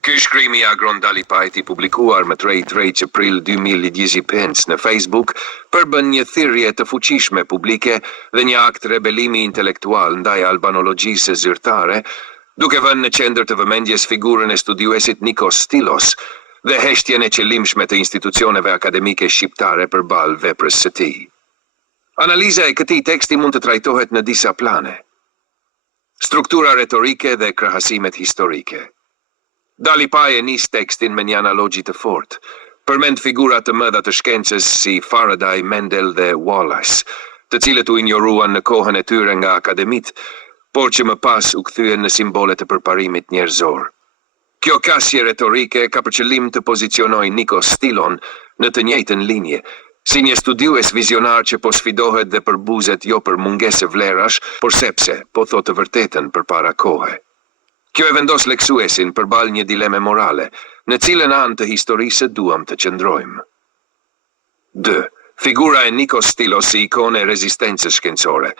Ky shkrimi i Agron Dalipajt i publikuar më 3 april 2025 në Facebook përbën një thirrje të fuqishme publike dhe një akt rebelimi intelektual ndaj albanologjisë zyrtare, duke vënë në qendër të vëmendjes figurën e studiuesit Nikos Stylos dhe heshtjen e qëllimshme të institucioneve akademike shqiptare përballë veprës së tij. Analiza e këtij teksti mund të trajtohet në disa plane: struktura retorike dhe krahasimet historike. Dalipaj e nis tekstin me një analogji të fortë, përmend figura të mëdha të shkencës si Faraday, Mendel dhe Wallace, të cilët u injoruan në kohën e tyre nga akademit, por që më pas u kthyen në simbole të përparimit njerëzor. Kjo kasje retorike ka për qëllim të pozicionojë Nikos Stylon në të njëjtën linje, si një studiues vizionar që po sfidohet dhe përbuzet jo për mungesë vlerash, por sepse po thotë të vërtetën përpara kohe. Kjo e vendos leksuesin përballë një dileme morale, në cilën anë të historisë duam të qëndrojmë. 2. Figura e Nikos Stylos si ikone e rezistencës shkencore.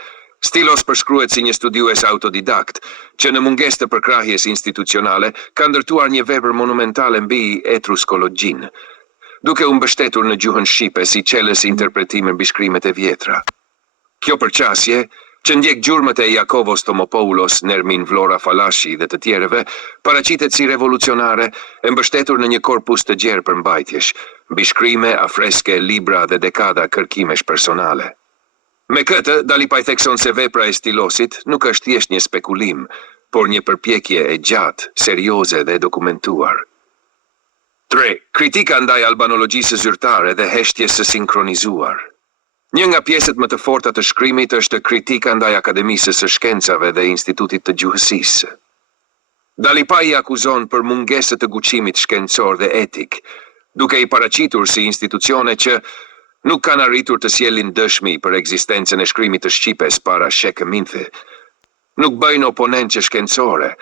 Stylos përshkruhet si një studiues autodidakt, që në mungesë të përkrahjes institucionale ka ndërtuar një vepër monumentale mbi etruskologjin, duke u mbështetur në gjuhën shqipe si çelës interpretime mbi shkrimet e vjetra. Kjo përqasje, që ndjek gjurmët e Iakovos Tomopoulos, Nermin Vlora Falashi dhe të tjerëve, paraqitet si revolucionare e mbështetur në një korpus të gjerë përmbajtjesh, mbi shkrime, afreske, libra dhe dekada kërkimesh personale. Me këtë, Dalipaj thekson se vepra e Stylosit nuk është thjesht një spekulim, por një përpjekje e gjatë, serioze dhe dokumentuar. 3. Kritika ndaj albanologjisë zyrtare dhe heshtjes së sinkronizuar. Një nga pjesët më të forta të shkrimit është kritika ndaj Akademisë së Shkencave dhe Institutit të Gjuhësisë. Dalipaj i akuzon për mungesë të guximit shkencor dhe etik, duke i paraqitur si institucione që nuk kanë arritur të sjellin dëshmi për ekzistencën e shkrimit të shqipes para Shekë Minthe, nuk bëjnë oponencë shkencore,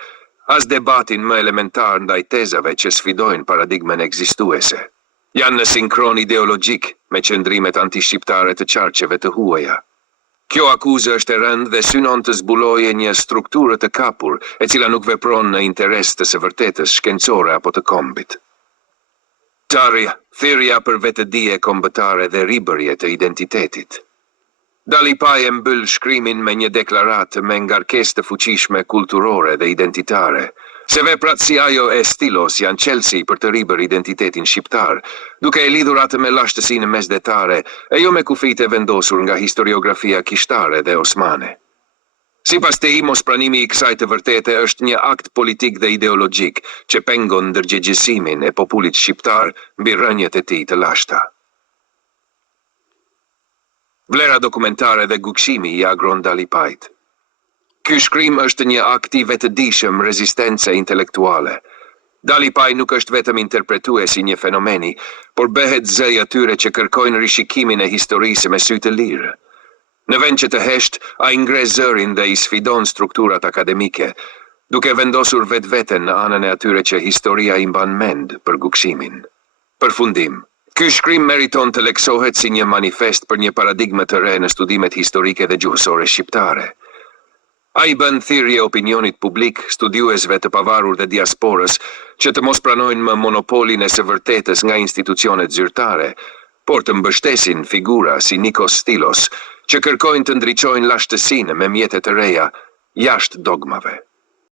as debatin më elementar ndaj tezave që sfidojnë paradigmen ekzistuese. Janë në sinkron ideologjik me qëndrimet antishqiptare të qarqeve të huaja. Kjo akuzë është e rëndë dhe synon të zbulojë një strukturë të kapur, e cila nuk vepron në interes të së vërtetës shkencore apo të kombit. Thirrja për vetëdije kombëtare dhe ribërje të identitetit. Dalipaj e mbyll shkrimin me një deklaratë me ngarkesë të fuqishme kulturore dhe identitare, se veprat si ajo e Stylos janë çelësi për të ribër identitetin shqiptar, duke e lidhur atë me lashtësinë mesdhetare e jo me kufijtë e vendosur nga historiografia kishtare dhe osmane. Sipas tij, mospranimi i kësaj të vërtete është një akt politik dhe ideologjik që pengon ndërgjegjësimin e popullit shqiptar mbi rënjet e tij të lashta. Vlera dokumentare dhe gukshimi i Agron Dalipajt. Ky shkrim është një akt i vetëdijshëm rezistence intelektuale. Dalipaj nuk është vetëm interpretues i një fenomeni, por bëhet zëj atyre që kërkojnë rishikimin e historisë me sy të lirë. Në vend që të heshtë, ai ngre zërin dhe i sfidon strukturat akademike, duke vendosur vetveten në anën e atyre që historia i mban mend për gukshimin. Përfundim. Ky shkrim meriton të leksohet si një manifest për një paradigmë të re në studimet historike dhe gjuhësore shqiptare. Ai bën thirrje opinionit publik, studiuesve të pavarur dhe diasporës, që të mos pranojnë më monopolin e së vërtetës nga institucionet zyrtare, por të mbështesin figura si Nikos Stylos, që kërkojnë të ndriçojnë lashtësinë me mjete të reja jashtë dogmave.